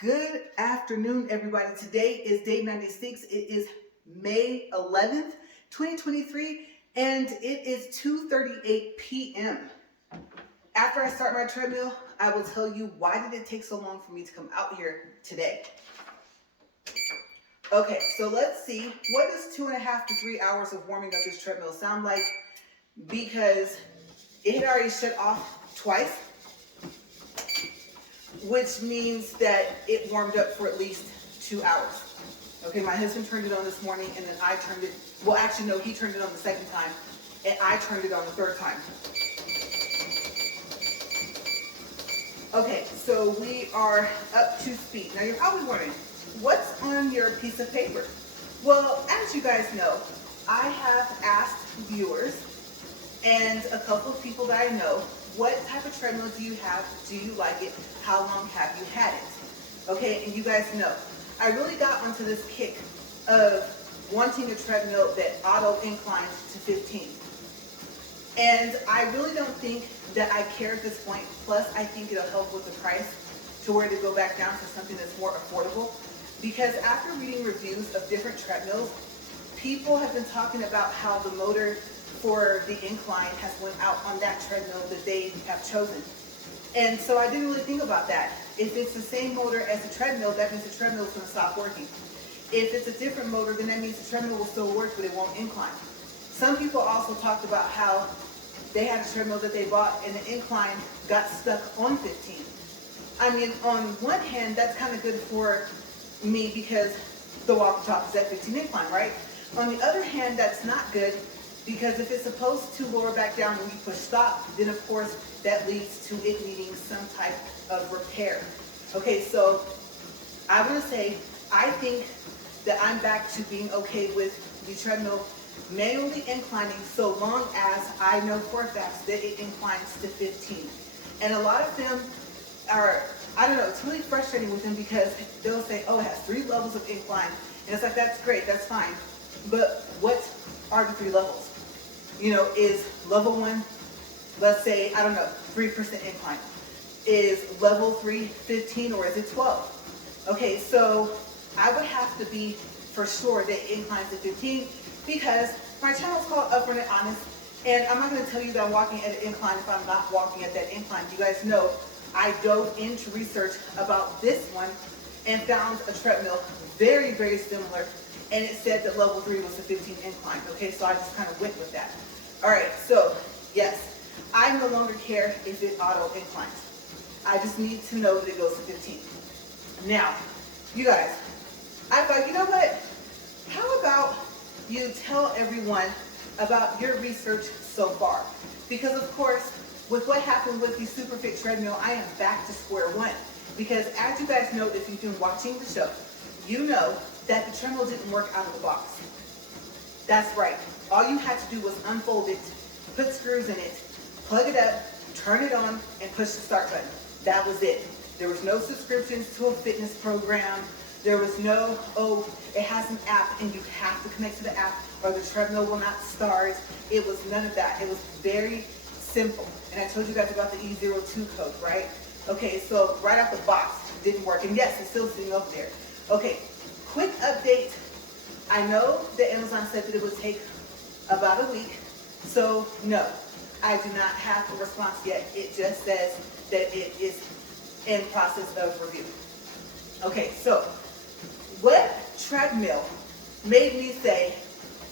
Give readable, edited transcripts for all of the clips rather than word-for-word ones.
Good afternoon, everybody. Today is day 96. It is May 11th, 2023, and it is 2:38 p.m. After I start my treadmill, I will tell you why did it take so long for me to come out here today. Okay, so let's see. What does 2.5 to 3 hours of warming up this treadmill sound like? Because it had already shut off twice, which means that it warmed up for at least 2 hours. Okay, my husband turned it on this morning, and then I turned it, well, actually, no, he turned it on the second time, and I turned it on the third time. Okay, so we are up to speed. Now, you're probably wondering, what's on your piece of paper? Well, as you guys know, I have asked viewers and a couple of people that I know, what type of treadmill do you have? Do you like it? How long have you had it? Okay, and you guys know, I really got onto this kick of wanting a treadmill that auto inclines to 15. And I really don't think that I care at this point. Plus, I think it'll help with the price to where to go back down to something that's more affordable. Because after reading reviews of different treadmills, people have been talking about how the motor for the incline has went out on that treadmill that they have chosen. And so I didn't really think about that. If it's the same motor as the treadmill, that means the treadmill is going to stop working. If it's a different motor, then that means the treadmill will still work, but it won't incline. Some people also talked about how they had a treadmill that they bought and the incline got stuck on 15. I mean, on one hand, that's kind of good for me because the walk top is at 15 incline, right? On the other hand, that's not good because if it's supposed to lower back down when you push stop, then of course that leads to it needing some type of repair. Okay, so I want to say I think that I'm back to being okay with the treadmill manually inclining so long as I know for a fact that it inclines to 15. And a lot of them are, I don't know, it's really frustrating with them because they'll say, oh, it has 3 levels of incline. And it's like, that's great, that's fine. But what are the 3 levels? You know, is level 1, let's say, I don't know, 3% incline? Is level 3 15 or is it 12? Okay, so I would have to be for sure that it inclines to 15 because my channel is called Upfront and Honest, and I'm not going to tell you that I'm walking at an incline if I'm not walking at that incline. You guys know I dove into research about this one and found a treadmill very, very similar, and it said that level 3 was the 15 incline. Okay, so I just kind of went with that. All right, so yes, I no longer care if it auto inclines. I just need to know that it goes to 15. Now, you guys, I thought, you know what? How about you tell everyone about your research so far? Because of course, with what happened with the Superfit treadmill, I am back to square one. Because as you guys know, if you've been watching the show, you know that the treadmill didn't work out of the box. That's right. All you had to do was unfold it, put screws in it, plug it up, turn it on, and push the start button. That was it. There was no subscriptions to a fitness program. There was no, oh, it has an app and you have to connect to the app or the treadmill will not start. It was none of that. It was very simple. And I told you guys about the E02 code, right? Okay, so right off the box, it didn't work. And yes, it's still sitting up there. Okay, quick update. I know that Amazon said that it would take about a week. So no, I do not have a response yet. It just says that it is in process of review. Okay, so what treadmill made me say,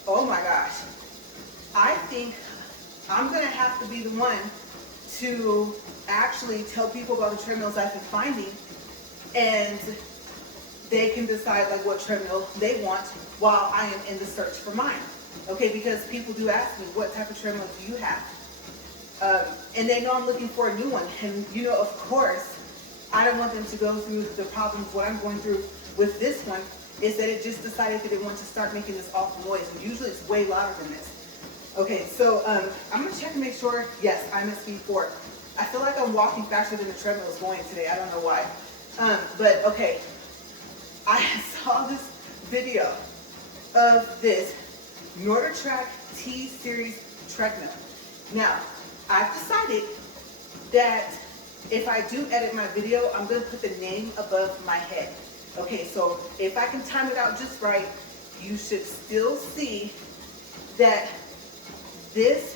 oh my gosh, I think I'm going to have to be the one to actually tell people about the treadmills I've been finding, and they can decide like what treadmill they want while I am in the search for mine. Okay, because people do ask me, what type of treadmill do you have? And they know I'm looking for a new one. And you know, of course, I don't want them to go through the problems. What I'm going through with this one is that it just decided that it wants to start making this awful noise. And usually it's way louder than this. Okay, so I'm going to check and make sure, yes, I'm at speed 4. I feel like I'm walking faster than the treadmill is going today. I don't know why. But okay, I saw this video of this NordicTrack T-Series treadmill. Now, I've decided that if I do edit my video, I'm going to put the name above my head. Okay, so if I can time it out just right, you should still see that this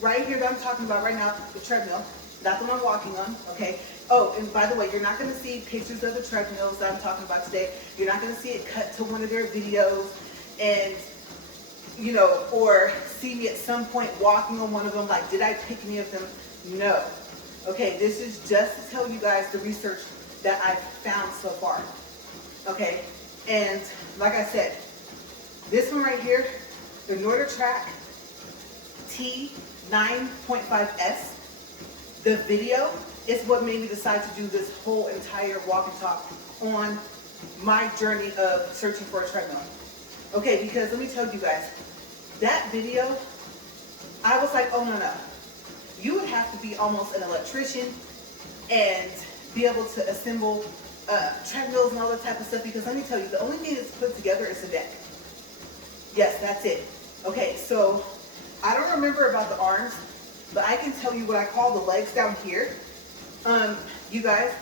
right here that I'm talking about right now, the treadmill, not the one walking on, okay? Oh, and by the way, you're not going to see pictures of the treadmills that I'm talking about today. You're not going to see it cut to one of their videos and, you know, or see me at some point walking on one of them, like, did I pick any of them? No. Okay, this is just to tell you guys the research that I've found so far. Okay, and like I said, this one right here, the NordicTrack T9.5S, the video is what made me decide to do this whole entire walk and talk on my journey of searching for a treadmill. Okay, because let me tell you guys, that video, I was like, oh no. You would have to be almost an electrician and be able to assemble treadmills and all that type of stuff, because let me tell you, the only thing that's put together is the deck. Yes, that's it. Okay, so I don't remember about the arms, but I can tell you what I call the legs down here. You guys,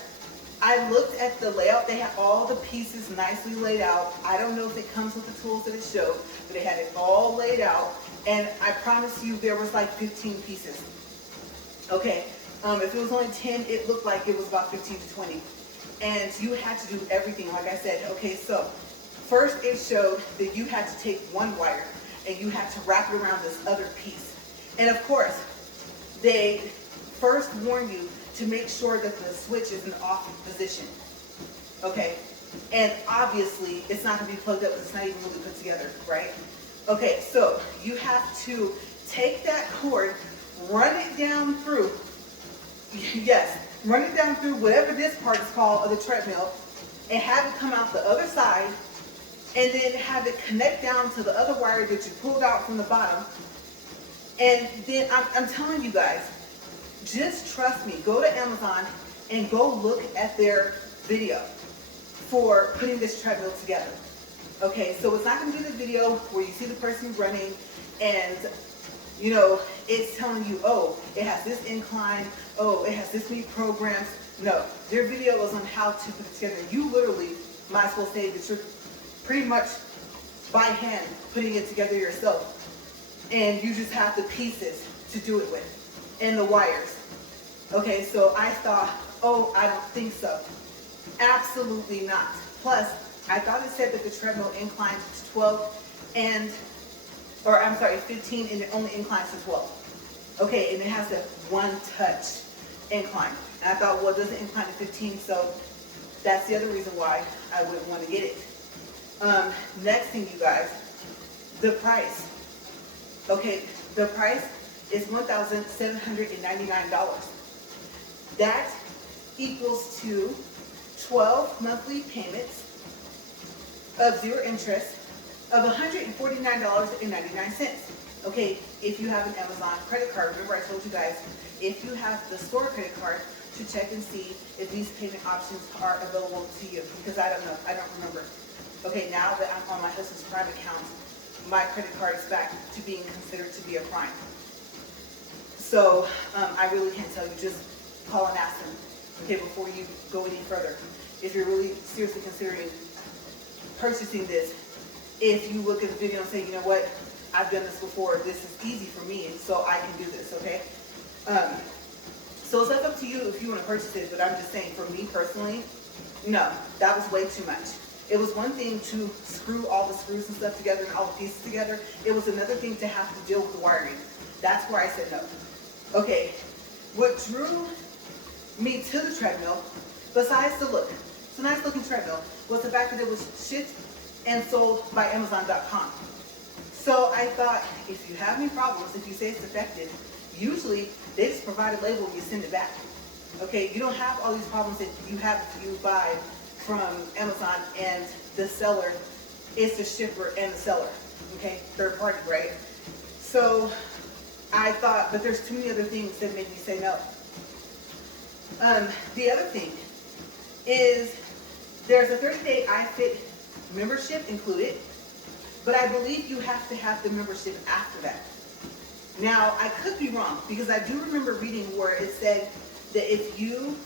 I looked at the layout. They had all the pieces nicely laid out. I don't know if it comes with the tools that it showed, but they had it all laid out. And I promise you there was like 15 pieces. Okay, if it was only 10, it looked like it was about 15 to 20. And you had to do everything, like I said. Okay, so first it showed that you had to take one wire and you had to wrap it around this other piece. And of course, they first warn you to make sure that the switch is in off position. Okay, and obviously it's not going to be plugged up because it's not even really put together, right? Okay, so you have to take that cord, run it down through, yes, run it down through whatever this part is called of the treadmill, and have it come out the other side, and then have it connect down to the other wire that you pulled out from the bottom. And then I'm telling you guys, just trust me, go to Amazon and go look at their video for putting this treadmill together. Okay, so it's not going to be the video where you see the person running and, you know, it's telling you, oh, it has this incline, oh, it has this many programs. No, their video is on how to put it together. You literally might as well say that you're pretty much by hand putting it together yourself. And you just have the pieces to do it with and the wires. Okay, so I thought, oh, I don't think so. Absolutely not. Plus, I thought it said that the treadmill inclines to 15, and it only inclines to 12. Okay, and it has a one-touch incline. And I thought, well, it doesn't incline to 15, so that's the other reason why I wouldn't want to get it. Next thing, you guys, the price. Okay, the price is $1,799. That equals to 12 monthly payments of zero interest of $149.99. Okay, if you have an Amazon credit card, remember I told you guys, if you have the store credit card, to check and see if these payment options are available to you, because I don't know, I don't remember. Okay, now that I'm on my husband's prime account, my credit card is back to being considered to be a crime. So I really can't tell you, just call and ask them, okay, before you go any further. If you're really seriously considering purchasing this, if you look at the video and say, you know what, I've done this before, this is easy for me, so I can do this, okay? So it's up to you if you want to purchase it, but I'm just saying, for me personally, no, that was way too much. It was one thing to screw all the screws and stuff together and all the pieces together. It was another thing to have to deal with the wiring. That's where I said no. Okay, what drew me to the treadmill, besides the look, it's a nice looking treadmill, was the fact that it was shipped and sold by Amazon.com. So I thought, if you have any problems, if you say it's defective, usually they just provide a label and you send it back. Okay, you don't have all these problems that you have if you buy from Amazon and the seller is the shipper and the seller. Okay, third party, right? So I thought, but there's too many other things that made me say no. The other thing is there's a 30-day iFit membership included, but I believe you have to have the membership after that. Now, I could be wrong, because I do remember reading where it said that if you,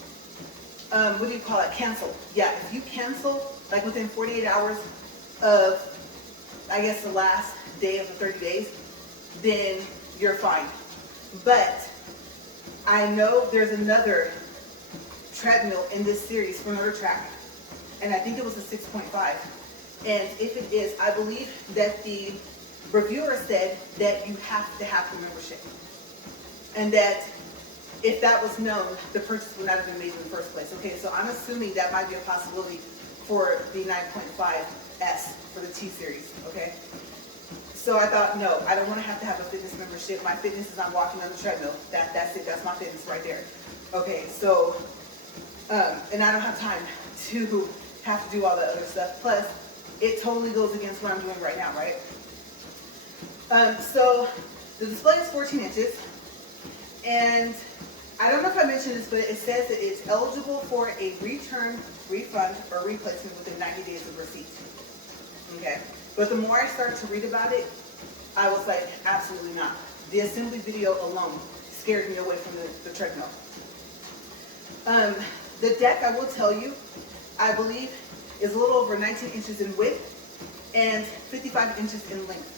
what do you call it, cancel. Yeah, if you cancel, like within 48 hours of, I guess, the last day of the 30 days, then you're fine. But I know there's another treadmill in this series for NordicTrack, and I think it was a 6.5. And if it is, I believe that the reviewer said that you have to have the membership, and that if that was known, the purchase would not have been made in the first place. Okay, so I'm assuming that might be a possibility for the 9.5S for the T series. Okay, so I thought, no, I don't want to have a fitness membership. My fitness is I'm walking on the treadmill. That's it. That's my fitness right there. Okay, so and I don't have time to have to do all that other stuff. Plus, it totally goes against what I'm doing right now, right? So the display is 14 inches, and I don't know if I mentioned this, but it says that it's eligible for a return, refund, or replacement within 90 days of receipt. Okay, but the more I started to read about it, I was like, absolutely not. The assembly video alone scared me away from the treadmill. The deck, I will tell you, I believe is a little over 19 inches in width and 55 inches in length.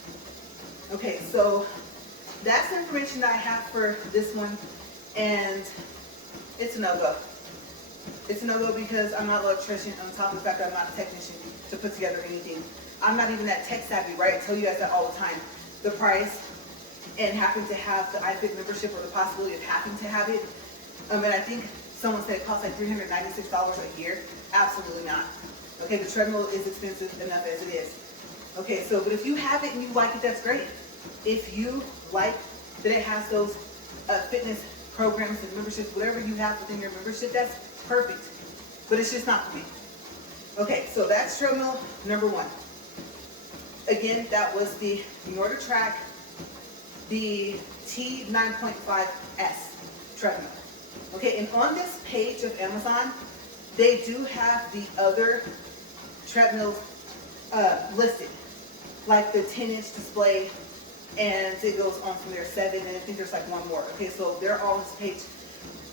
Okay, so that's the information that I have for this one, and it's a no-go. It's a no-go because I'm not an electrician, on top of the fact that I'm not a technician to put together anything. I'm not even that tech savvy, right? I tell you guys that all the time. The price and having to have the iFit membership, or the possibility of having to have it, and I think someone said it costs like $396 a year. Absolutely not. Okay, the treadmill is expensive enough as it is. Okay, so, but if you have it and you like it, that's great. If you like that it has those fitness programs and memberships, whatever you have within your membership, that's perfect. But it's just not for me. Okay, so that's treadmill number one. Again, that was the NordicTrack, the T9.5S treadmill. Okay, and on this page of Amazon, they do have the other treadmills listed, like the 10-inch display, and it goes on from there, 7, and I think there's like one more. Okay, so they're all on this page,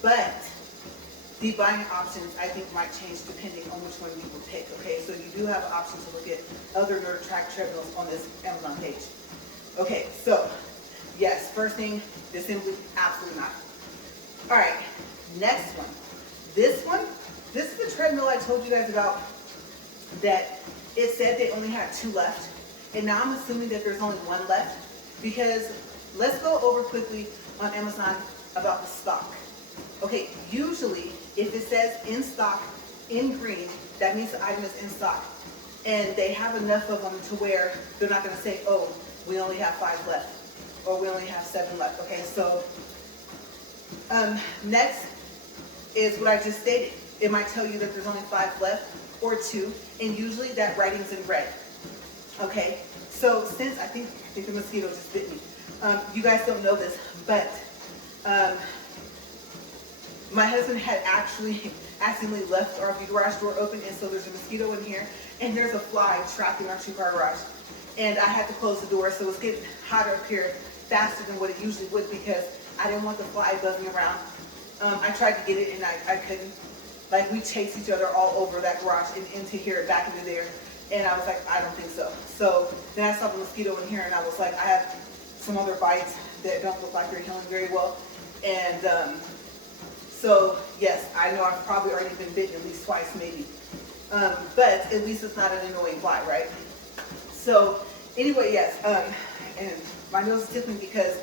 but the buying options I think might change depending on which one you will take. Okay, so you do have an option to look at other NordicTrack treadmills on this Amazon page. Okay, so yes, first thing, the assembly, absolutely not. All right, next one. This is the treadmill I told you guys about, that it said they only had 2 left, and now I'm assuming that there's only 1 left, because let's go over quickly on Amazon about the stock. Okay, usually if it says in stock in green, that means the item is in stock, and they have enough of them to where they're not going to say, oh, we only have 5 left, or we only have 7 left. Okay, so next is what I just stated. It might tell you that there's only 5 left or 2, and usually that writing's in red. Okay, so since I think the mosquito just bit me. You guys don't know this, but my husband had actually accidentally left our garage door open, and so there's a mosquito in here, and there's a fly trapped in our 2-car garage. And I had to close the door, so it's getting hotter up here faster than what it usually would, because I didn't want the fly buzzing around. I tried to get it and I couldn't. Like, we chased each other all over that garage and into here, back into there. And I was like, I don't think so. So then I saw the mosquito in here, and I was like, I have some other bites that don't look like they're healing very well. And so yes, I know I've probably already been bitten at least twice maybe. But at least it's not an annoying fly, right? So anyway, yes, and my nose is tickling because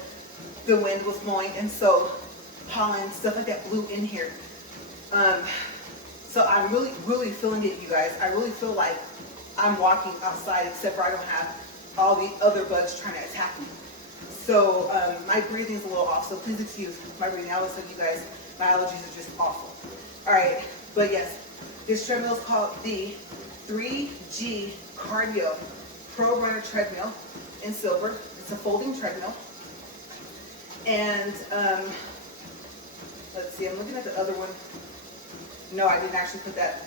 the wind was blowing, and so pollen, stuff like that blew in here. So I'm really feeling it, you guys. I really feel like I'm walking outside, except for I don't have all the other bugs trying to attack me. So my breathing is a little off, so please excuse my breathing. I always tell you guys, my allergies are just awful. All right, but yes, this treadmill is called the 3G Cardio Pro Runner Treadmill in silver. It's a folding treadmill. And let's see, I'm looking at the other one. No, I didn't actually put that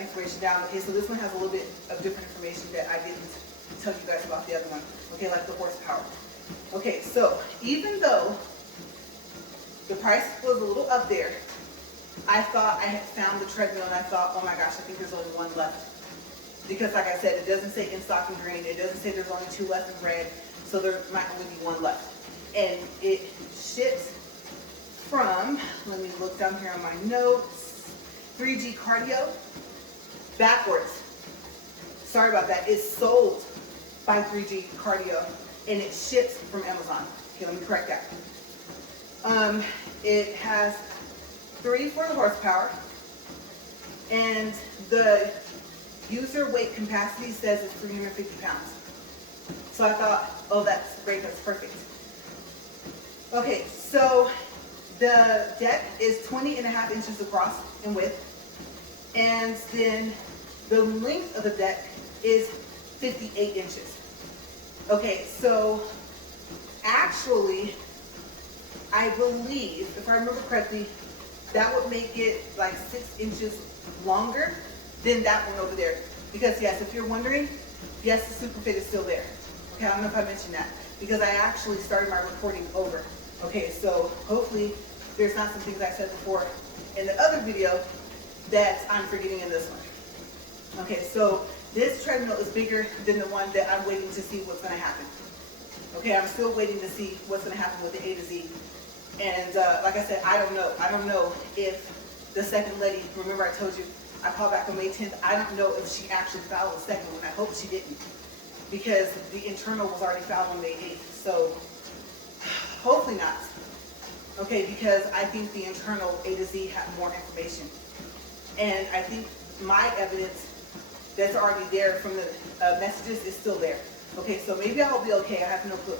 information down. Okay, so this one has a little bit of different information that I didn't tell you guys about the other one. Okay, like the horsepower. Okay, so even though the price was a little up there. I thought I had found the treadmill, and I thought, oh my gosh, I think there's only one left. Because like I said, it doesn't say in stock in green. It doesn't say there's only 2 left in red. So there might only be 1 left. And it ships from, let me look down here on my notes, 3G Cardio, backwards. Sorry about that. It's sold by 3G Cardio, and it ships from Amazon. Okay, let me correct that. It has 340 horsepower, and the user weight capacity says it's 350 pounds. So I thought, oh, that's great, that's perfect. Okay, so the deck is 20.5 inches across in width, and then the length of the deck is 58 inches. Okay, so actually, I believe, if I remember correctly, that would make it like 6 inches longer than that one over there. Because yes, if you're wondering, yes, the super fit is still there. Okay, I don't know if I mentioned that, because I actually started my recording over. Okay, so hopefully there's not some things I said before in the other video that I'm forgetting in this one. Okay, so this treadmill is bigger than the one that I'm waiting to see what's going to happen. Okay, I'm still waiting to see what's going to happen with the A to Z. And like I said, I don't know. I don't know if the second lady, remember I told you, I called back on May 10th. I don't know if she actually filed a second one. I hope she didn't, because the internal was already filed on May 8th. So hopefully not. Okay, because I think the internal A to Z had more information. And I think my evidence that's already there from the messages is still there. Okay, so maybe I'll be okay. I have no clue.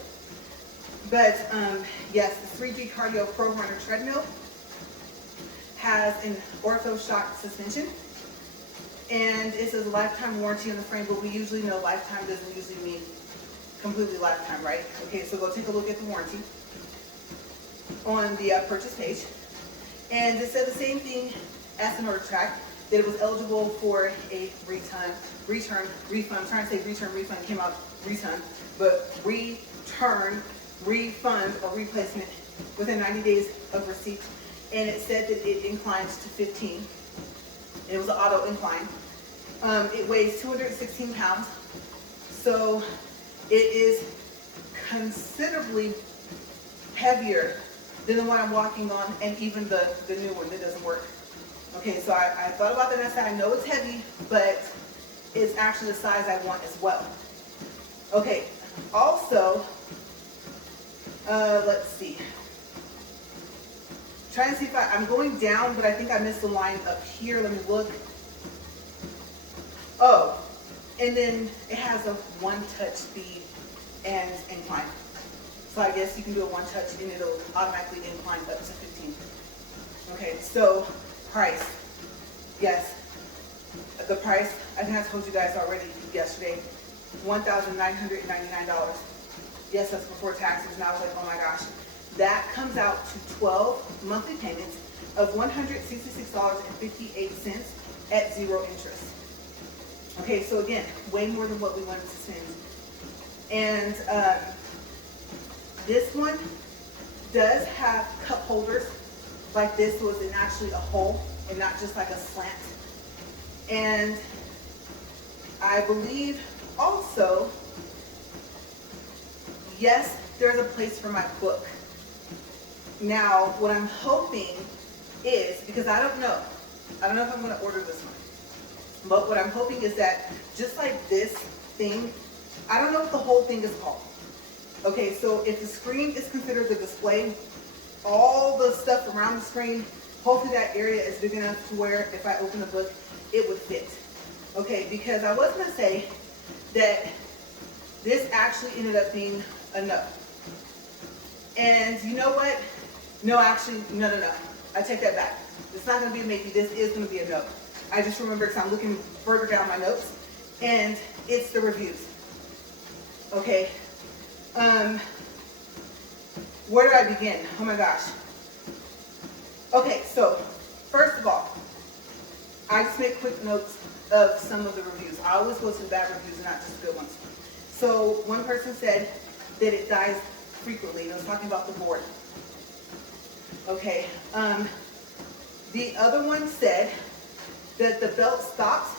But yes, the 3G Cardio Pro Runner treadmill has an ortho shock suspension, and it says a lifetime warranty on the frame, but we usually know lifetime doesn't usually mean completely lifetime, right? Okay, so go take a look at the warranty on the purchase page. And it said the same thing as an order track, that it was eligible for a return, refund. I'm trying to say return, refund, came out return, but return, refund, or replacement within 90 days of receipt. And it said that it inclines to 15. It was an auto incline. It weighs 216 pounds. So it is considerably heavier than the one I'm walking on, and even the new one that doesn't work. Okay, so I thought about that, and I said, I know it's heavy, but it's actually the size I want as well. Okay, also, let's see. Trying to see if I'm going down, but I think I missed the line up here. Let me look. Oh, and then it has a one-touch speed and incline. So I guess you can do a one-touch and it'll automatically incline up to 15. Okay, so price. Yes, the price, I think I told you guys already yesterday, $1,999. Yes, that's before taxes, and I was like, oh my gosh. That comes out to 12 monthly payments of $166.58 at 0 interest. Okay, so again, way more than what we wanted to spend. And this one does have cup holders like this, so it's in actually a hole and not just like a slant. And I believe also, yes, there's a place for my book. Now, what I'm hoping is, because I don't know if I'm going to order this one, but what I'm hoping is that just like this thing, I don't know what the whole thing is called. Okay, so if the screen is considered the display, all the stuff around the screen, hopefully that area is big enough to where if I open the book, it would fit. Okay, because I was going to say that this actually ended up being enough. And you know what? No, actually, no. I take that back. It's not going to be a maybe. This is going to be a no. I just remember because I'm looking further down my notes, and it's the reviews. Okay. Where do I begin? Oh my gosh. Okay, so first of all, I just make quick notes of some of the reviews. I always go to the bad reviews and not just the good ones. So one person said that it dies frequently, and I was talking about the board. Okay. The other one said that the belt stops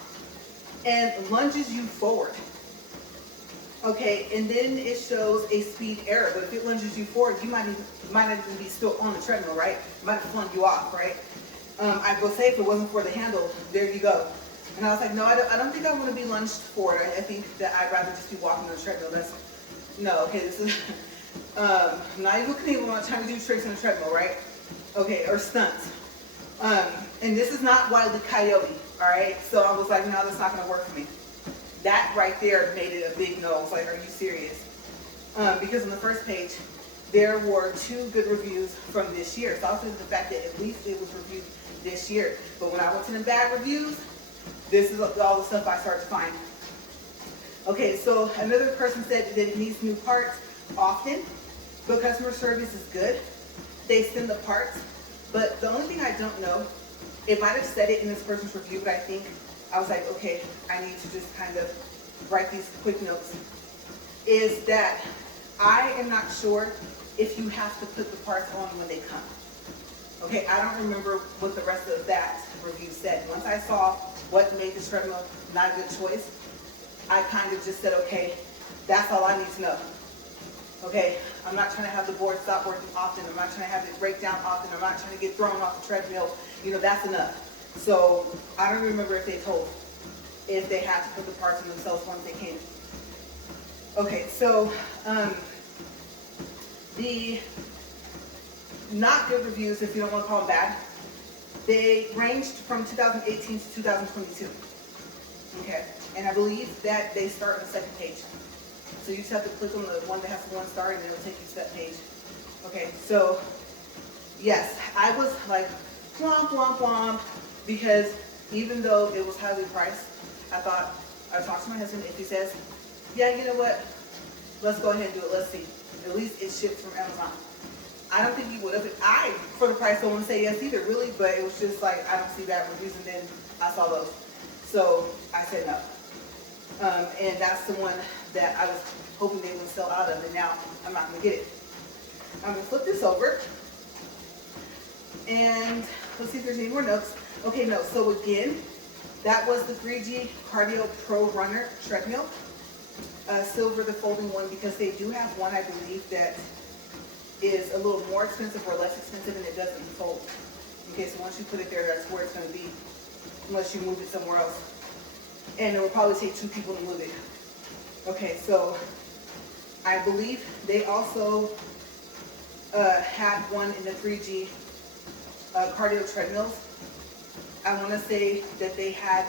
and lunges you forward. Okay, and then it shows a speed error. But if it lunges you forward, you might not even be still on the treadmill, right? It might have flung you off, right? I will say if it wasn't for the handle, there you go. And I was like, no, I don't think I want to be lunged forward. I think that I'd rather just be walking on the treadmill. Okay, this is, I'm not even looking at I'm trying to do tricks on the treadmill, right? Okay, or stunts. And this is not Wile E. Coyote, all right? So I was like, no, that's not going to work for me. That right there made it a big no. I was like, are you serious? Because on the first page, there were 2 good reviews from this year. So I was thinking the fact that at least it was reviewed this year. But when I went to the bad reviews, this is all the stuff I started to find. Okay, so another person said that it needs new parts often, but customer service is good. They send the parts. But the only thing I don't know, it might have said it in this person's review, but I was like, okay, I need to just kind of write these quick notes, is that I am not sure if you have to put the parts on when they come. Okay, I don't remember what the rest of that review said. Once I saw what made the treadmill not a good choice, I kind of just said, okay, that's all I need to know. Okay, I'm not trying to have the board stop working often. I'm not trying to have it break down often. I'm not trying to get thrown off the treadmill. That's enough. So I don't remember if they had to put the parts in themselves once they came. Okay, so the not good reviews, if you don't want to call them bad, they ranged from 2018 to 2022. Okay, and I believe that they start on the second page. So you just have to click on the one that has the 1 star and it'll take you to that page. Okay, so yes, I was like, womp, womp, womp, because even though it was highly priced, I talked to my husband. If he says, yeah, you know what, let's go ahead and do it, let's see. At least it's shipped from Amazon. I don't think he would have. For the price, don't want to say yes either, really, but it was just like, I don't see bad reviews, and then I saw those. So I said no. And that's the one that I was hoping they would sell out of, and now I'm not going to get it. I'm going to flip this over, and let's see if there's any more notes. Okay, no, so again, that was the 3G Cardio Pro Runner treadmill. Silver, the folding one, because they do have one, I believe, that is a little more expensive or less expensive, and it doesn't fold. Okay, so once you put it there, that's where it's going to be, unless you move it somewhere else. And it will probably take 2 people to move it. Okay, so I believe they also had one in the 3G cardio treadmills. I want to say that they had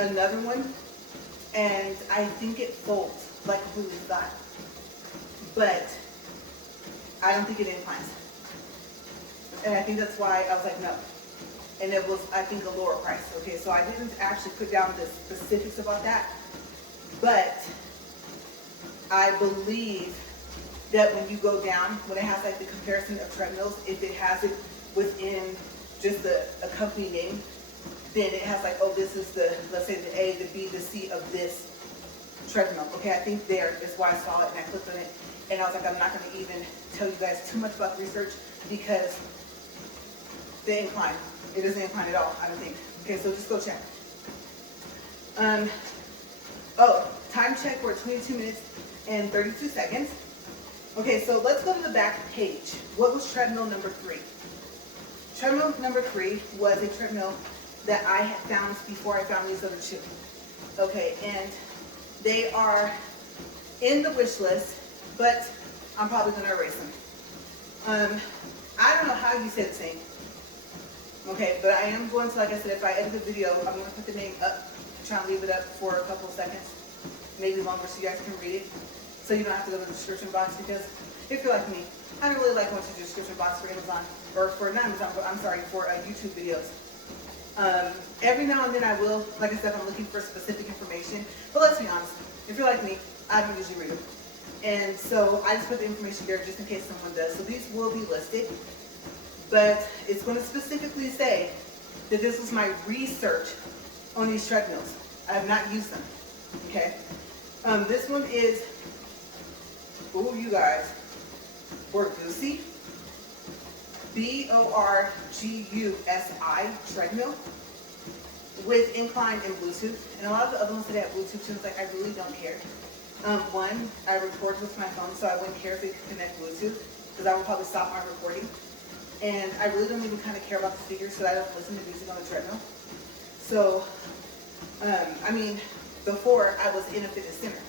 another one, and I think it folds like completely flat, but I don't think it inclines. And I think that's why I was like, no. And it was, I think, a lower price. Okay, so I didn't actually put down the specifics about that, but I believe that when you go down, when it has like the comparison of treadmills, if it has it within just a company name, then it has like, oh, this is the, let's say the A, the B, the C of this treadmill. Okay, I think there is why I saw it and I clicked on it, and I was like, I'm not going to even tell you guys too much about the research, because the incline, it doesn't incline at all, I don't think. Okay, so just go check. Time check, we're at 22 minutes and 32 seconds. Okay, so let's go to the back page. What was treadmill number 3? Treadmill number 3 was a treadmill that I had found before I found these other 2. Okay, and they are in the wish list, but I'm probably going to erase them. I don't know how you say the same. Okay, but I am going to, like I said, if I edit the video, I'm going to put the name up and try and leave it up for a couple of seconds, maybe longer, so you guys can read it. So you don't have to go to the description box, because if you're like me, I don't really like going to the description box for Amazon, or for not Amazon, but I'm sorry, for YouTube videos. Every now and then I will, like I said, I'm looking for specific information, but let's be honest, if you're like me, I don't usually read them. And so I just put the information there just in case someone does. So these will be listed, but it's going to specifically say that this was my research on these treadmills. I have not used them, okay? This one is, ooh, you guys, Borgussi. BORGUSI treadmill with incline and Bluetooth. And a lot of the other ones that have Bluetooth tunes, like I really don't care. One, I record with my phone, so I wouldn't care if it could connect Bluetooth, because I would probably stop my recording. And I really don't even kind of care about the speakers, so I don't listen to music on the treadmill. So, I mean, before I was in a fitness center,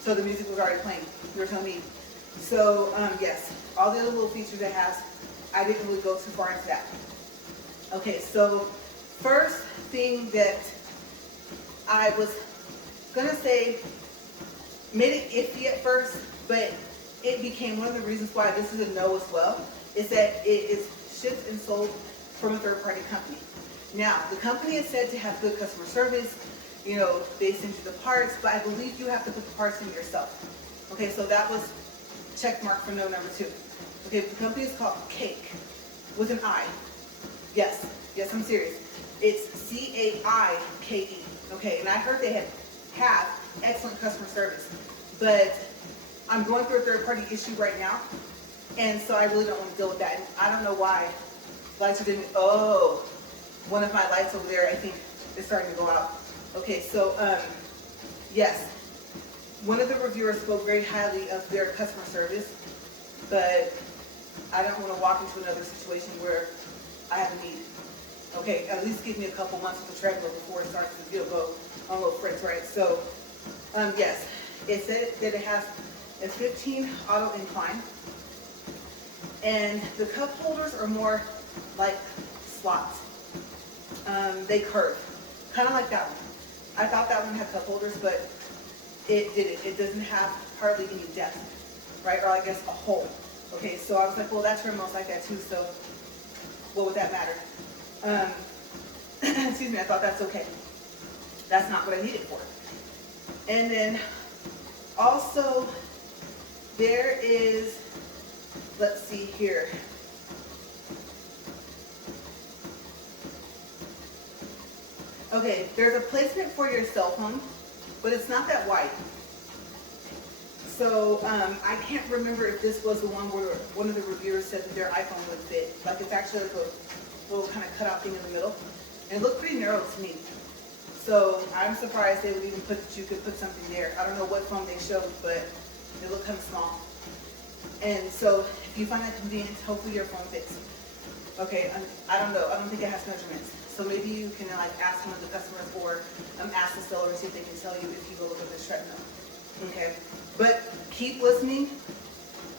so the music was already playing. You were telling me. So, yes, all the other little features it has, I didn't really go too far into that. Okay, so first thing that I was gonna say made it iffy at first, but it became one of the reasons why this is a no as well, is that it is shipped and sold from a third-party company. Now, the company is said to have good customer service. You know, they send you the parts, but I believe you have to put the parts in yourself. Okay, so that was check mark for no number 2. Okay, the company is called Cake with an I. Yes, I'm serious. It's CAIKE. Okay, and I heard they have excellent customer service, but I'm going through a third-party issue right now, and so I really don't want to deal with that. And I don't know why lights are dimming. Oh, one of my lights over there, I think, is starting to go out. Okay, so yes, one of the reviewers spoke very highly of their customer service, but I don't want to walk into another situation where I have a need. Okay, at least give me a couple months of the treadmill before it starts to go on little fritz, right? So, yes, it said that it has a 15 auto incline, and the cup holders are more like slots. They curve, kind of like that one. I thought that one had cup holders, but it didn't. It doesn't have hardly any depth, right? Or I guess a hole. Okay, so I was like, well, that treadmill's like that too, so what would that matter? Excuse me, I thought that's okay. That's not what I need it for. And then also there is, let's see here. Okay, there's a placement for your cell phone, but it's not that wide. So I can't remember if this was the one where one of the reviewers said that their iPhone would fit. Like it's actually like a little kind of cutout thing in the middle. And it looked pretty narrow to me. So I'm surprised they would even put that you could put something there. I don't know what phone they showed, but it looked kind of small. And so if you find that convenient, hopefully your phone fits. Okay, I don't know. I don't think it has measurements. So maybe you can like ask one of the customers or ask the seller and see if they can tell you if you go look at this treadmill. Okay, but keep listening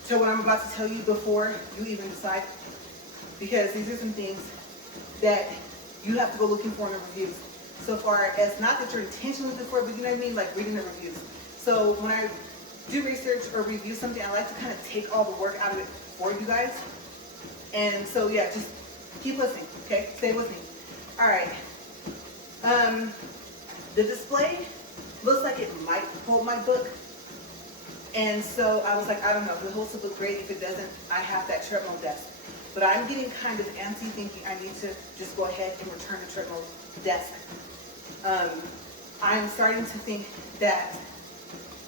to what I'm about to tell you before you even decide, because these are some things that you have to go looking for in the reviews. So far as not that you're intentionally looking for it, but you know what I mean, like reading the reviews. So when I do research or review something, I like to kind of take all the work out of it for you guys. And so yeah, just keep listening, okay? Stay with me. All right. The display looks like it might hold my book. And so I was like, I don't know, if it holds the book great. If it doesn't, I have that treadmill desk. But I'm getting kind of antsy thinking I need to just go ahead and return the treadmill desk. I'm starting to think that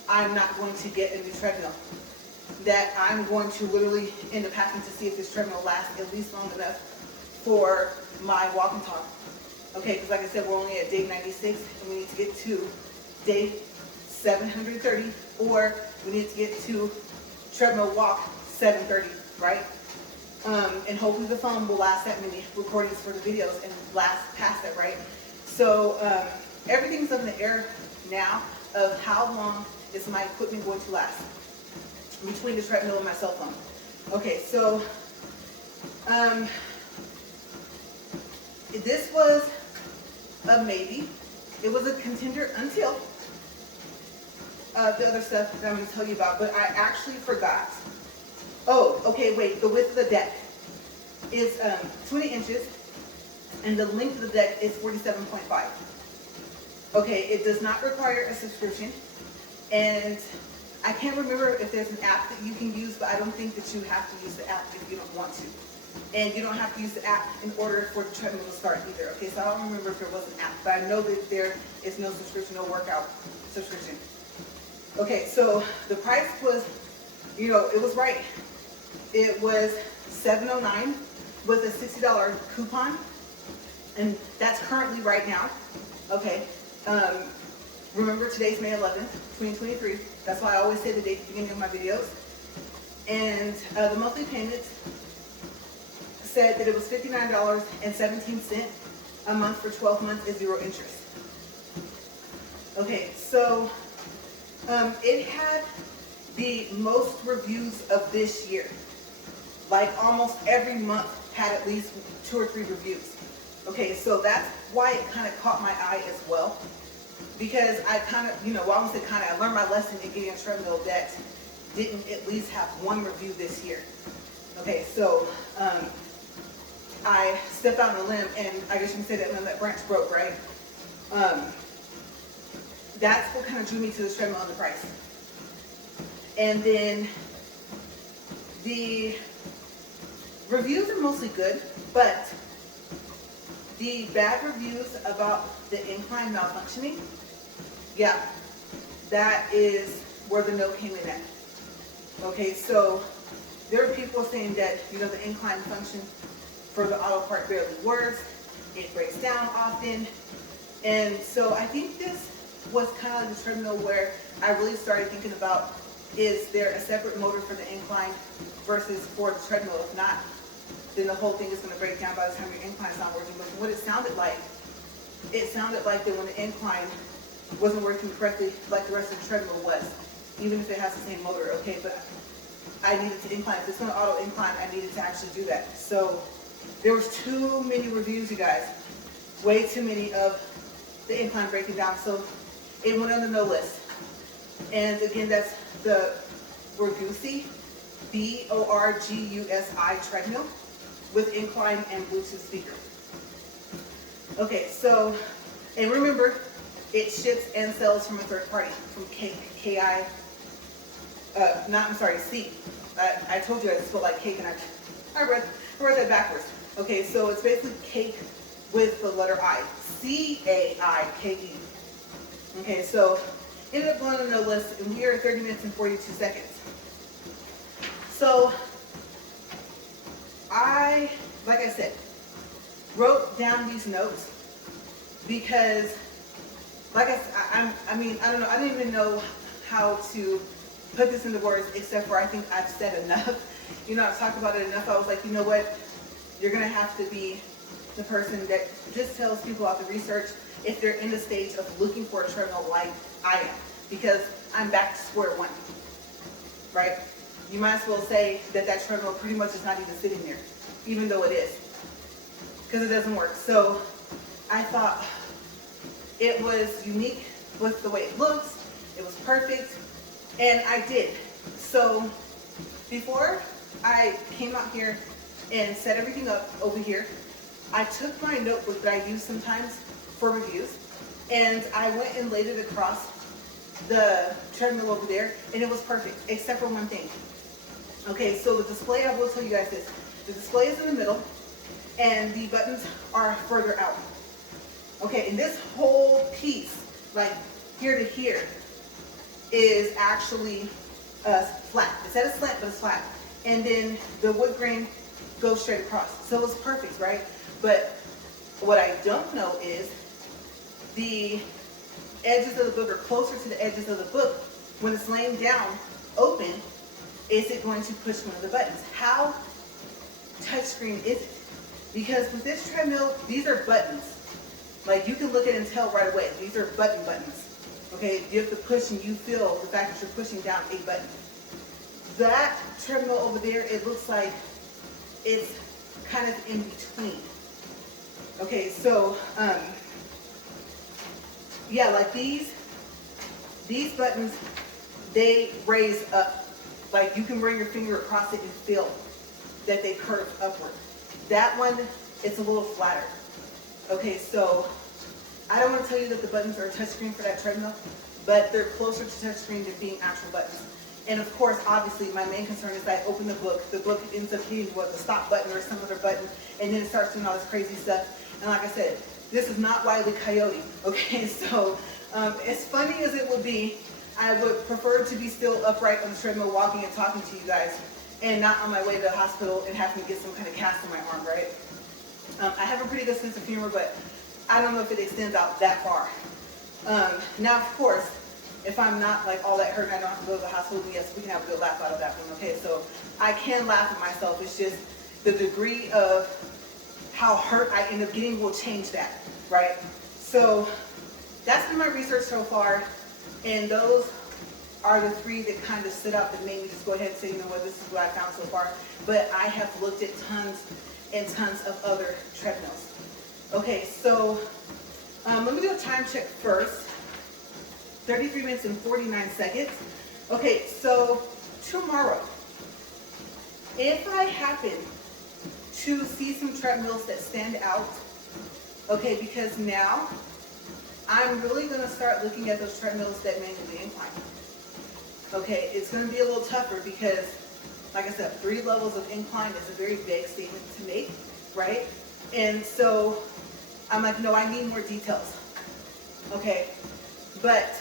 I'm not going to get a new treadmill. That I'm going to literally end up having to see if this treadmill lasts at least long enough for my walk and talk. Okay, because like I said, we're only at day 96 and we need to get to day 730, or we need to get to treadmill walk 730, right? And hopefully the phone will last that many recordings for the videos and last past that, right? So everything's up in the air now of how long is my equipment going to last between the treadmill and my cell phone. Okay, so this was a maybe. It was a contender until the other stuff that I'm going to tell you about, but I actually forgot. Oh, okay, wait, the width of the deck is 20 inches, and the length of the deck is 47.5. Okay, it does not require a subscription, and I can't remember if there's an app that you can use, but I don't think that you have to use the app if you don't want to. And you don't have to use the app in order for the treadmill to start either. Okay, so I don't remember if there was an app, but I know that there is no subscription, no workout subscription. Okay, so the price was, you know, it was right. It was $709 with a $60 coupon, and that's currently right now. Okay. Remember, today's May 11th, 2023. That's why I always say the date at the beginning of my videos. And the monthly payment said that it was $59.17 a month for 12 months at 0 interest. Okay, so it had the most reviews of this year. Like almost every month had at least 2 or 3 reviews. Okay, so that's why it kind of caught my eye as well. Because I kind of, well, I won't say kind of, I learned my lesson in getting a treadmill that didn't at least have 1 review this year. Okay, so I stepped out on a limb, and I guess you can say that branch broke, right? That's what kind of drew me to this treadmill and the price. And then the reviews are mostly good, but the bad reviews about the incline malfunctioning, yeah, that is where the note came in at. Okay, so there are people saying that, the incline function for the auto part barely works, it breaks down often. And so I think this was kind of like the treadmill where I really started thinking about, is there a separate motor for the incline versus for the treadmill? If not, then the whole thing is going to break down by the time your incline is not working. But what it sounded like that when the incline wasn't working correctly like the rest of the treadmill was, even if it has the same motor. Okay, but I needed to incline. If it's going to auto incline, I needed to actually do that. So there was too many reviews, you guys. Way too many of the incline breaking down. So it went on the no list. And again, that's the Borgusi, B-O-R-G-U-S-I treadmill with incline and Bluetooth speaker. Okay, so, and remember, it ships and sells from a third party, from C. I told you I spelled like cake, and I read that backwards. Okay, so it's basically cake with the letter I, C-A-I-K-E. Okay, so ended up going on the list, and we are at 30 minutes and 42 seconds. So I, like I said, wrote down these notes because, like I don't know, I didn't even know how to put this into words, except for I think I've said enough. I've talked about it enough. I was like, you know what? You're going to have to be the person that just tells people about the research if they're in the stage of looking for a treadmill like I am, because I'm back to square one, right? You might as well say that treadmill pretty much is not even sitting there, even though it is, because it doesn't work. So I thought it was unique with the way it looks. It was perfect, and I did. So before I came out here and set everything up over here, I took my notebook that I use sometimes for reviews, and I went and laid it across the treadmill over there, and it was perfect, except for one thing. Okay, so the display, I will tell you guys this. The display is in the middle, and the buttons are further out. Okay, and this whole piece, like here to here, is actually flat. It's at a slant, but it's flat. And then the wood grain goes straight across. So it's perfect, right? But what I don't know is the edges of the book are closer to the edges of the book. When it's laying down open, is it going to push one of the buttons? How touchscreen is it? Because with this treadmill, these are buttons. Like, you can look at it and tell right away. These are buttons. Okay, you have to push, and you feel the fact that you're pushing down a button. That treadmill over there, it looks like it's kind of in between. Okay, so yeah, like these buttons, they raise up. Like, you can run your finger across it and feel that they curve upward. That one, it's a little flatter. Okay, so I don't want to tell you that the buttons are a touchscreen for that treadmill, but they're closer to touchscreen than being actual buttons. And of course, obviously, my main concern is that I open the book ends up hitting the stop button or some other button, and then it starts doing all this crazy stuff. And like I said, this is not Wile E. Coyote, okay? So as funny as it would be, I would prefer to be still upright on the treadmill walking and talking to you guys and not on my way to the hospital and having to get some kind of cast on my arm, right? I have a pretty good sense of humor, but I don't know if it extends out that far. Now, of course, if I'm not like all that hurt and I don't have to go to the hospital, then yes, we can have a good laugh out of that one, okay? So I can laugh at myself. It's just the degree of how hurt I end up getting will change that, right? So that's been my research so far, and those are the three that kind of stood out that made me just go ahead and say, you know what, this is what I found so far. But I have looked at tons and tons of other treadmills. Okay, so let me do a time check first. 33 minutes and 49 seconds. Okay, so tomorrow, if I happen to see some treadmills that stand out, okay, because now I'm really going to start looking at those treadmills that manually incline. Okay, it's going to be a little tougher because, like I said, 3 levels of incline is a very vague statement to make, right? And so I'm like, no, I need more details. Okay, but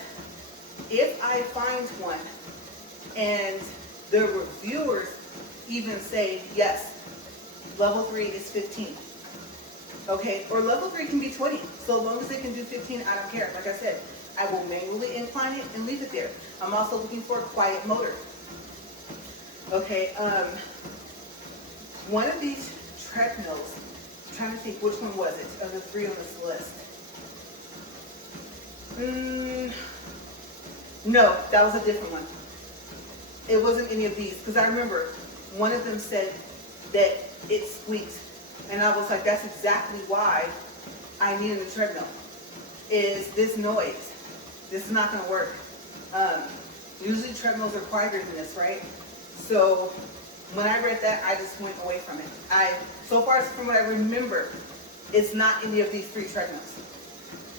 if I find one and the reviewers even say, yes, level 3 is 15, okay, or level 3 can be 20, so long as they can do 15, I don't care. Like I said, I will manually incline it and leave it there. I'm also looking for a quiet motor. Okay, one of these treadmills, I'm trying to think which one was it of the 3 on this list. No, that was a different one. It wasn't any of these, because I remember one of them said that it squeaked, and I was like, that's exactly why I needed a treadmill, is this noise. This is not going to work. Usually treadmills are quieter than this, right? So when I read that, I just went away from it. So far from what I remember, it's not any of these 3 treadmills.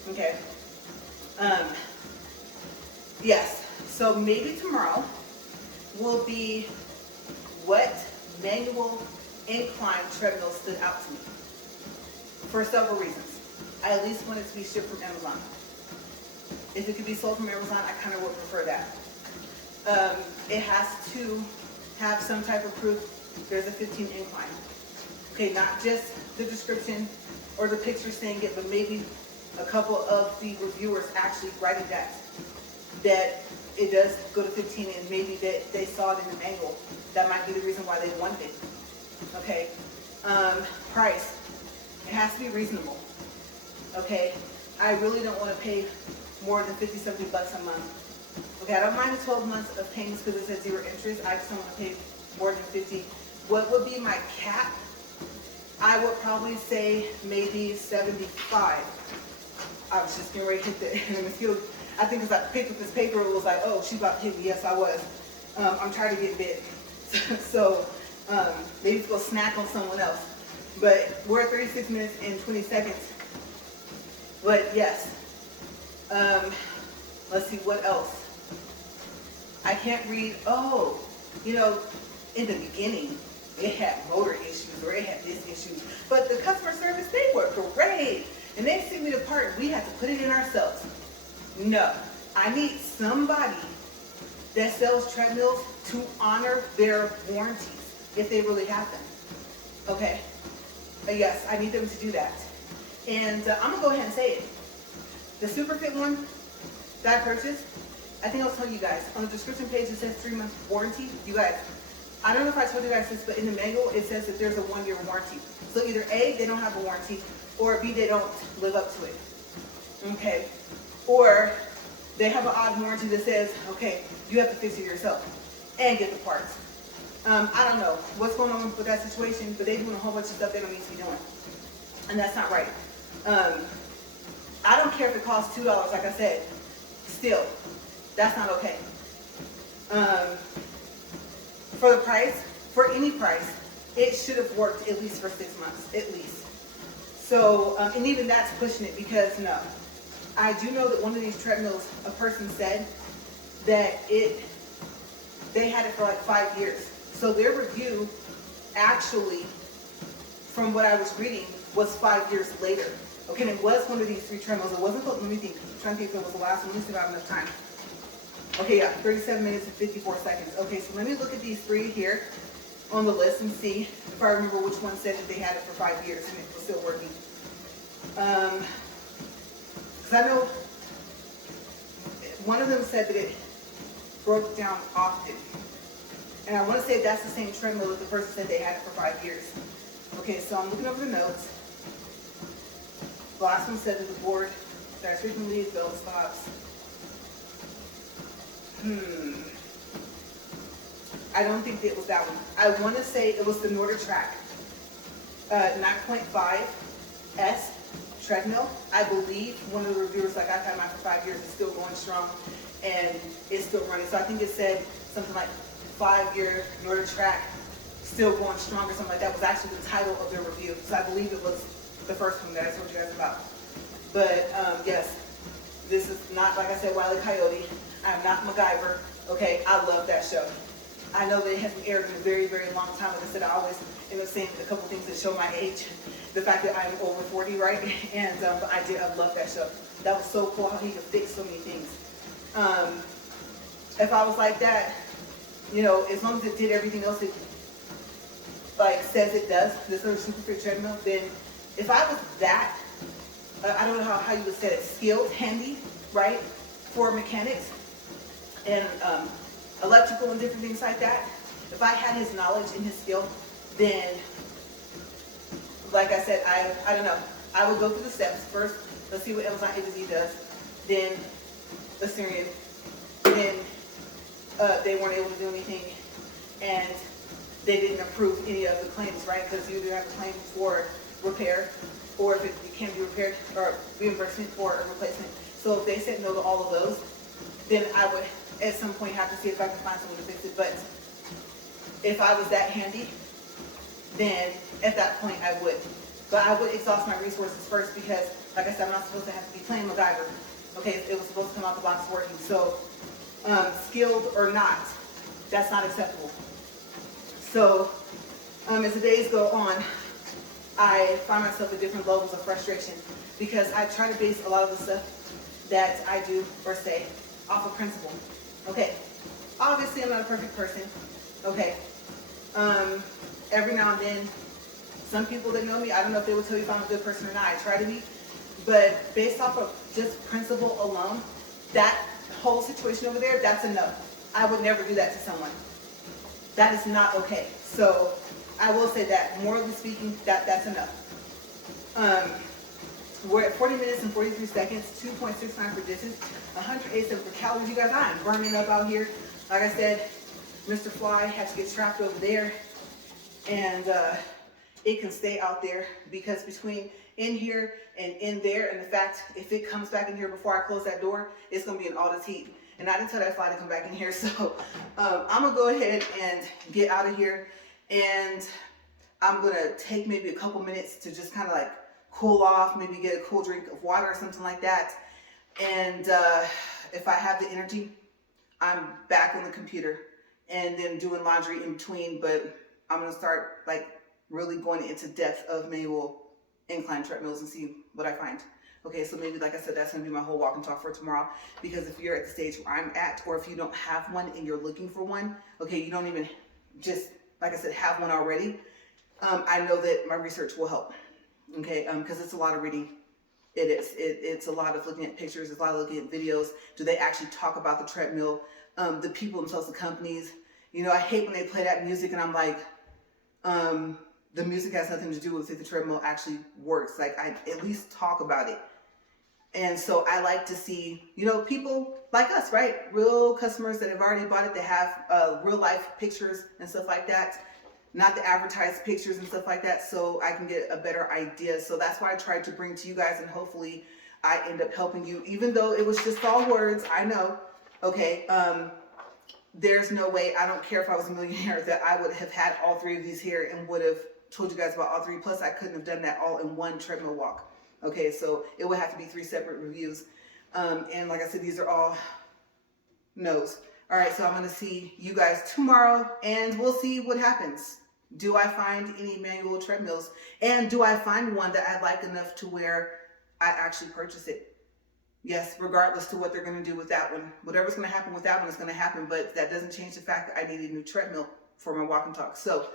Okay. Yes. So maybe tomorrow will be what manual incline treadmill stood out to me for several reasons. I at least want it to be shipped from Amazon. If it could be sold from Amazon, I kind of would prefer that. It has to have some type of proof there's a 15 incline. Okay, not just the description or the picture saying it, but maybe a couple of the reviewers actually writing that it does go to 15, and maybe that they saw it in the manual. That might be the reason why they wanted it. Okay, price. It has to be reasonable. Okay, I really don't want to pay more than 50, 70 bucks a month. Okay, I don't mind the 12 months of payments because it says 0 interest. I just don't want to pay more than 50. What would be my cap? I would probably say maybe 75. I was just getting ready to hit the mosquito. I think as I picked up this paper, it was like, oh, she's about to hit me. Yes, I was. I'm trying to get bit. So maybe go snack on someone else. But we're at 36 minutes and 20 seconds. But yes. Let's see, what else? I can't read. Oh, you know, in the beginning, it had motor issues or it had this issue. But the customer service, they were great. And they sent me the part, we had to put it in ourselves. No, I need somebody that sells treadmills to honor their warranties if they really have them. Okay, yes, I need them to do that. And I'm gonna go ahead and say it. The Superfit one that I purchased, I think I'll tell you guys, on the description page it says 3-month warranty. You guys, I don't know if I told you guys this, but in the manual it says that there's a 1-year warranty. So either A, they don't have a warranty, or B, they don't live up to it. Okay, or they have an odd warranty that says, okay, you have to fix it yourself and get the parts. I don't know what's going on with that situation, but they're doing a whole bunch of stuff they don't need to be doing, and that's not right. I don't care if it costs $2, like I said, still, that's not okay. For the price, for any price, it should have worked at least for 6 months, at least. So, and even that's pushing it, because no. I do know that one of these treadmills, a person said that they had it for like 5 years. So their review actually, from what I was reading, was 5 years later. Okay, and it was one of these 3 treadmills. It wasn't, let me think, I'm trying to think if it was the last one. Let me see if I have enough time. Okay, yeah, 37 minutes and 54 seconds. Okay, so let me look at these 3 here. on the list and see if I remember which one said that they had it for 5 years and it was still working. Because I know one of them said that it broke down often. And I want to say that's the same treadmill that the person said they had it for 5 years. Okay, so I'm looking over the notes. The last one said that the board starts frequently, belt stops. I don't think it was that one. I want to say it was the Track 9.5 S treadmill. I believe one of the reviewers, like I've had mine for 5 years, is still going strong and it's still running. So I think it said something like 5-year Track, still going strong or something like that was actually the title of their review. So I believe it was the first one that I told you guys about. But yes, this is not, like I said, Wile E. Coyote. I'm not MacGyver. Okay, I love that show. I know that it hasn't aired in a very, very long time. Like I said, I always end up saying a couple things that show my age. The fact that I'm over 40, right? And but I love that show. That was so cool how he could fix so many things. If I was like that, you know, as long as it did everything else it like says it does, this little super fit treadmill, then if I was that, I don't know how you would say it, skilled, handy, right, for mechanics and electrical and different things like that, if I had his knowledge and his skill, then, like I said, I don't know, I would go through the steps. First, let's see what Amazon ABC does, then Assyrian, then they weren't able to do anything, and they didn't approve any of the claims, right? Because you either have a claim for repair, or if it can't be repaired, or reimbursement for a replacement. So if they said no to all of those, then I would at some point have to see if I can find someone to fix it. But if I was that handy, then at that point I would. But I would exhaust my resources first because, like I said, I'm not supposed to have to be playing MacGyver. Okay, it was supposed to come out the box working. So, skilled or not, that's not acceptable. So, as the days go on, I find myself at different levels of frustration because I try to base a lot of the stuff that I do or say off of principle. Okay, obviously I'm not a perfect person. Okay, every now and then, some people that know me, I don't know if they will tell you if I'm a good person or not. I try to be, but based off of just principle alone, that whole situation over there, that's a no. I would never do that to someone. That is not okay. So I will say that, morally speaking, that's enough. We're at 40 minutes and 43 seconds, 2.69 for distance, 187 for calories. You guys, I am burning up out here. Like I said, Mr. Fly has to get trapped over there, and it can stay out there because between in here and in there, and the fact if it comes back in here before I close that door, it's going to be in all this heat. And I didn't tell that fly to come back in here, so I'm going to go ahead and get out of here, and I'm going to take maybe a couple minutes to just kind of like cool off, maybe get a cool drink of water or something like that. And if I have the energy, I'm back on the computer and then doing laundry in between, but I'm going to start like really going into depth of manual incline treadmills and see what I find. Okay, so maybe, like I said, that's going to be my whole walk and talk for tomorrow, because if you're at the stage where I'm at, or if you don't have one and you're looking for one, okay, you don't even just, like I said, have one already, I know that my research will help, okay, because it's a lot of reading. It is. It's a lot of looking at pictures, it's a lot of looking at videos. Do they actually talk about the treadmill? The people themselves, the companies. You know, I hate when they play that music and I'm like, the music has nothing to do with if the treadmill actually works. Like, I at least talk about it. And so I like to see, you know, people like us, right? Real customers that have already bought it, that have real life pictures and stuff like that. Not the advertised pictures and stuff like that, so I can get a better idea. So that's why I tried to bring to you guys, and hopefully I end up helping you, even though it was just all words, I know. Okay, there's no way, I don't care if I was a millionaire, that I would have had all three of these here and would have told you guys about all three. Plus, I couldn't have done that all in one treadmill walk. Okay, so it would have to be 3 separate reviews. And like I said, these are all no's. All right, so I'm going to see you guys tomorrow, and we'll see what happens. Do I find any manual treadmills? And do I find one that I like enough to where I actually purchase it? Yes, regardless to what they're going to do with that one. Whatever's going to happen with that one is going to happen, but that doesn't change the fact that I need a new treadmill. for my walk and talk. So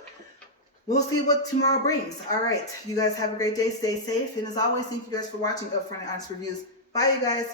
we'll see what tomorrow brings. All right, you guys have a great day. Stay safe. And as always, thank you guys for watching Upfront and Honest Reviews. Bye, you guys.